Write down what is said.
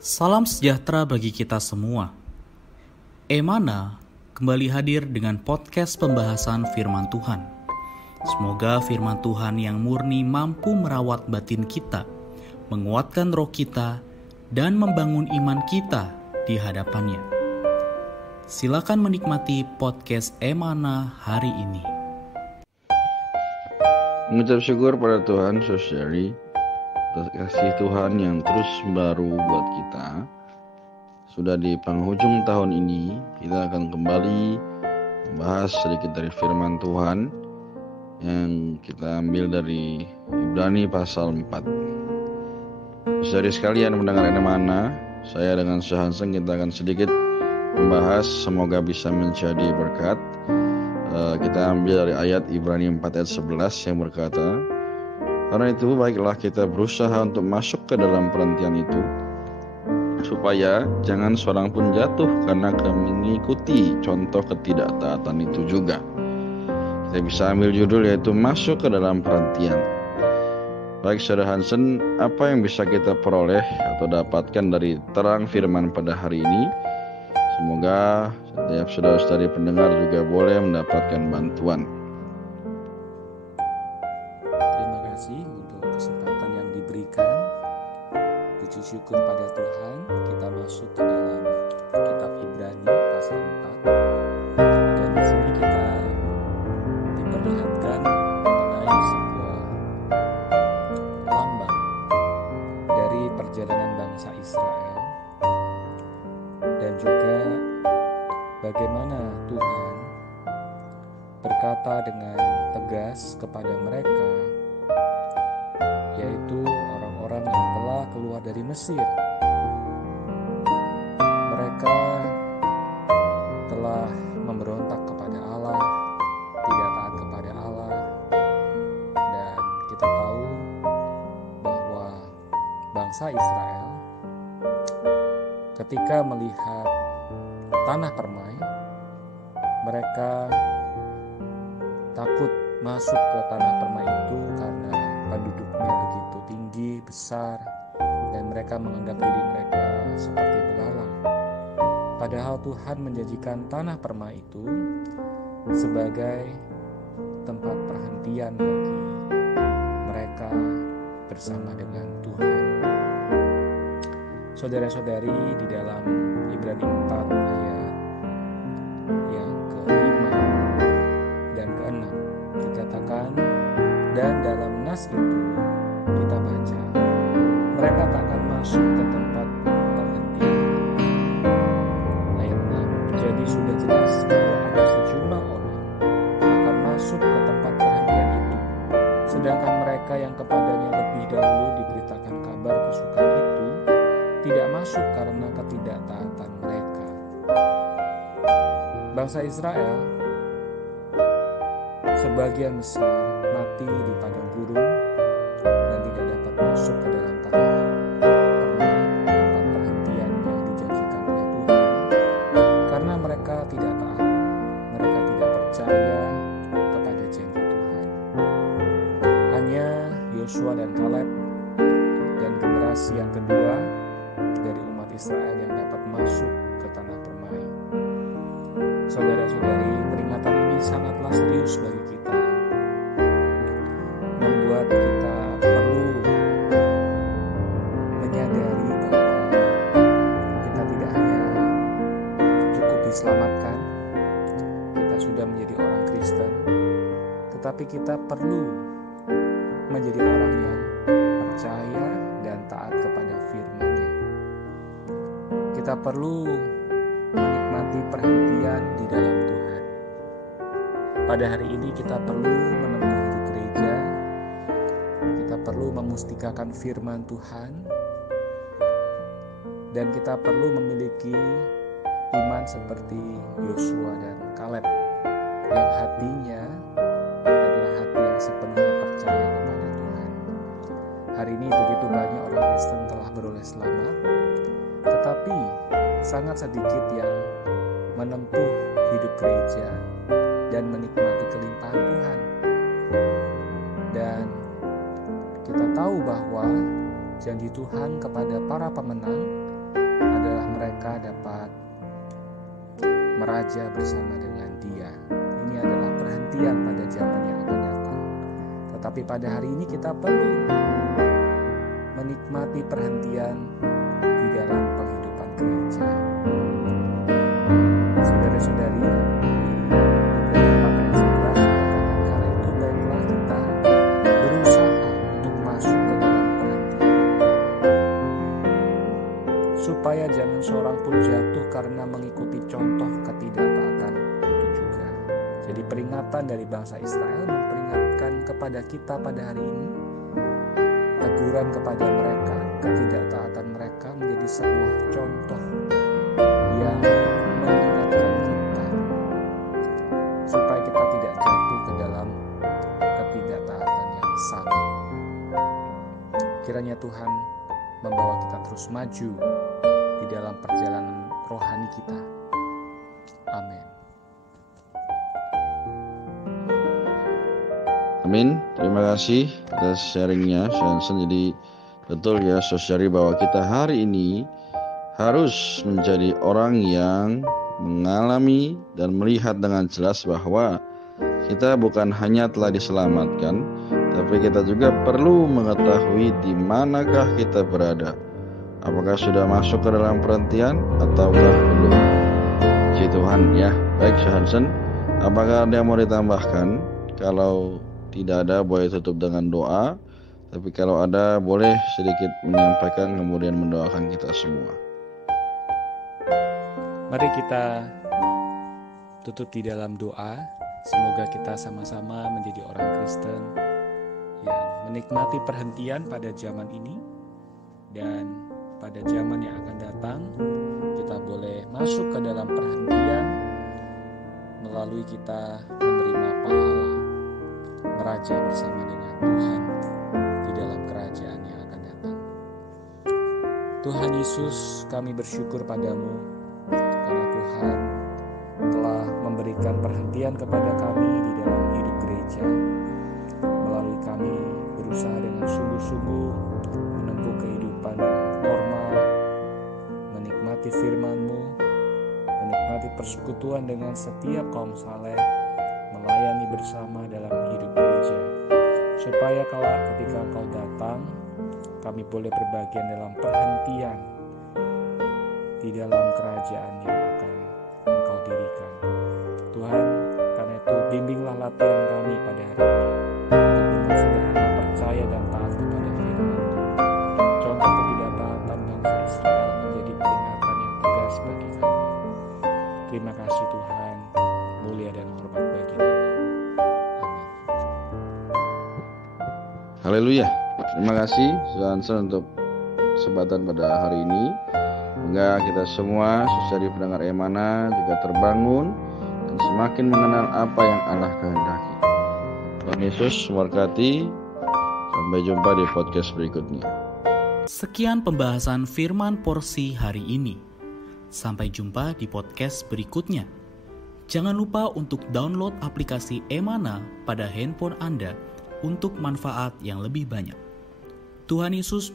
Salam sejahtera bagi kita semua. Emana kembali hadir dengan podcast pembahasan firman Tuhan. Semoga firman Tuhan yang murni mampu merawat batin kita, menguatkan roh kita, dan membangun iman kita di hadapannya. Silakan menikmati podcast Emana hari ini. Mengucap syukur pada Tuhan, saudari, atas kasih Tuhan yang terus baru buat kita. Sudah di penghujung tahun ini, kita akan kembali membahas sedikit dari firman Tuhan yang kita ambil dari Ibrani pasal 4. Saudari sekalian mendengar Emana, saya dengan Hansen kita akan sedikit membahas, semoga bisa menjadi berkat. Kita ambil dari ayat Ibrani 4 ayat 11 yang berkata, "Karena itu baiklah kita berusaha untuk masuk ke dalam penantian itu, supaya jangan seorang pun jatuh karena mengikuti contoh ketidaktaatan itu juga." Kita bisa ambil judul yaitu masuk ke dalam penantian. Baik saudara Hansen, apa yang bisa kita peroleh atau dapatkan dari terang firman pada hari ini? Semoga setiap saudara-saudari pendengar juga boleh mendapatkan bantuan. Terima kasih untuk kesempatan yang diberikan. Puji syukur pada Tuhan, kita masuk ke dalam kitab Ibrani pasal 4. Dan di sini kita diperlihatkan mengenai sebuah lambang dari perjalanan bangsa Israel, dan juga bagaimana Tuhan berkata dengan tegas kepada mereka, yaitu orang-orang yang telah keluar dari Mesir. Mereka telah memberontak kepada Allah, tidak taat kepada Allah, dan kita tahu bahwa bangsa Israel ketika melihat tanah permai, mereka takut masuk ke tanah permai itu karena penduduknya begitu tinggi, besar, dan mereka menganggap diri mereka seperti belalang. Padahal Tuhan menjanjikan tanah permai itu sebagai tempat perhentian bagi mereka bersama dengan Tuhan. Saudara-saudari, di dalam Ibrani 4 ayat yang ke-5 dan ke-6 dikatakan, dan dalam nas itu kita baca, mereka tak akan masuk ke tempat perhentian. Ayat 6, jadi sudah jelas bahwa ada sejumlah orang akan masuk ke tempat perhentian itu, sedangkan mereka yang kepadanya lebih dahulu diberitakan kabar kesukaan itu tidak masuk karena ketidaktaatan mereka. Bangsa Israel sebagian besar mati di padang gurun dan tidak dapat masuk ke dalam tanah permai, tempat perhentian yang dijanjikan oleh Tuhan, karena mereka tidak taat, mereka tidak percaya kepada janji Tuhan. Hanya Yosua dan Kaleb dan generasi yang kedua dari umat Israel yang dapat masuk ke tanah permai. Saudara-saudari, peringatan ini sangatlah serius bagi kita, membuat kita perlu menyadari bahwa kita tidak hanya cukup diselamatkan, kita sudah menjadi orang Kristen, tetapi kita perlu menjadi orang yang percaya dan taat kepada firman-Nya. Kita perlu menikmati perhentian di dalam Tuhan. Pada hari ini kita perlu menempuh hidup gereja. Kita perlu memustikakan firman Tuhan. Dan kita perlu memiliki iman seperti Yosua dan Kaleb, yang hatinya adalah hati yang sepenuhnya percaya kepada Tuhan. Hari ini begitu banyak orang Kristen telah beroleh selamat, tetapi sangat sedikit yang menempuh hidup gereja dan menikmati kelimpahan Tuhan. Dan kita tahu bahwa janji Tuhan kepada para pemenang mereka dapat meraja bersama dengan Dia. Ini adalah perhentian pada zaman yang akan datang. Tetapi pada hari ini kita perlu menikmati perhentian di dalam penghidupan gereja. Saudara-saudari, karena itu baiklah kita berusaha untuk masuk ke dalam perhentian, supaya jangan seorang pun jatuh karena mengikuti contoh ketidaktaatan itu juga. Jadi peringatan dari bangsa Israel memperingatkan kepada kita pada hari ini, teguran kepada mereka, ketidaktaatan mereka menjadi sebuah contoh yang mengingatkan kita supaya kita tidak jatuh ke dalam ketidaktaatan yang sama. Kiranya Tuhan membawa kita terus maju di dalam perjalanan rohani kita. Amin. Amin. Terima kasih atas sharingnya, Shansen. Jadi betul ya, saudari, bahwa kita hari ini harus menjadi orang yang mengalami dan melihat dengan jelas bahwa kita bukan hanya telah diselamatkan, tapi kita juga perlu mengetahui di manakah kita berada. Apakah sudah masuk ke dalam perhentian ataukah belum? Puji Tuhan ya. Baik, Shansen, apakah ada yang mau ditambahkan? Kalau tidak ada, boleh tutup dengan doa. Tapi kalau ada, boleh sedikit menyampaikan kemudian mendoakan kita semua. Mari kita tutup di dalam doa. Semoga kita sama-sama menjadi orang Kristen yang menikmati perhentian pada zaman ini, dan pada zaman yang akan datang kita boleh masuk ke dalam perhentian melalui kita menerima pahala meraja bersama dengan Tuhan di dalam kerajaan yang akan datang. Tuhan Yesus, kami bersyukur padamu karena Tuhan telah memberikan perhentian kepada kami di dalam hidup gereja. Melalui kami berusaha dengan sungguh-sungguh menempuh kehidupan normal, menikmati firman-Mu, menikmati persekutuan dengan setiap kaum saleh, melayani bersama dalam hidup gereja, supaya kelak ketika Engkau datang, kami boleh berbagian dalam perhentian di dalam kerajaan yang akan Engkau dirikan. Tuhan, karena itu bimbinglah latihan kami pada hari ini untuk dengan sederhana percaya dan taat kepada firman. Contoh ketidaktaatan bangsa Israel menjadi peringatan yang tegas bagi kami. Terima kasih Tuhan, mulia dan hormat bagi nama. Amin. Haleluya. Terima kasih Shansen untuk kesempatan pada hari ini. Semoga kita semua, saudari pendengar Emana, juga terbangun dan semakin mengenal apa yang Allah kehendaki. Tuhan Yesus memberkati. Sampai jumpa di podcast berikutnya. Sekian pembahasan firman porsi hari ini. Sampai jumpa di podcast berikutnya. Jangan lupa untuk download aplikasi Emana pada handphone Anda untuk manfaat yang lebih banyak. Tuhan Yesus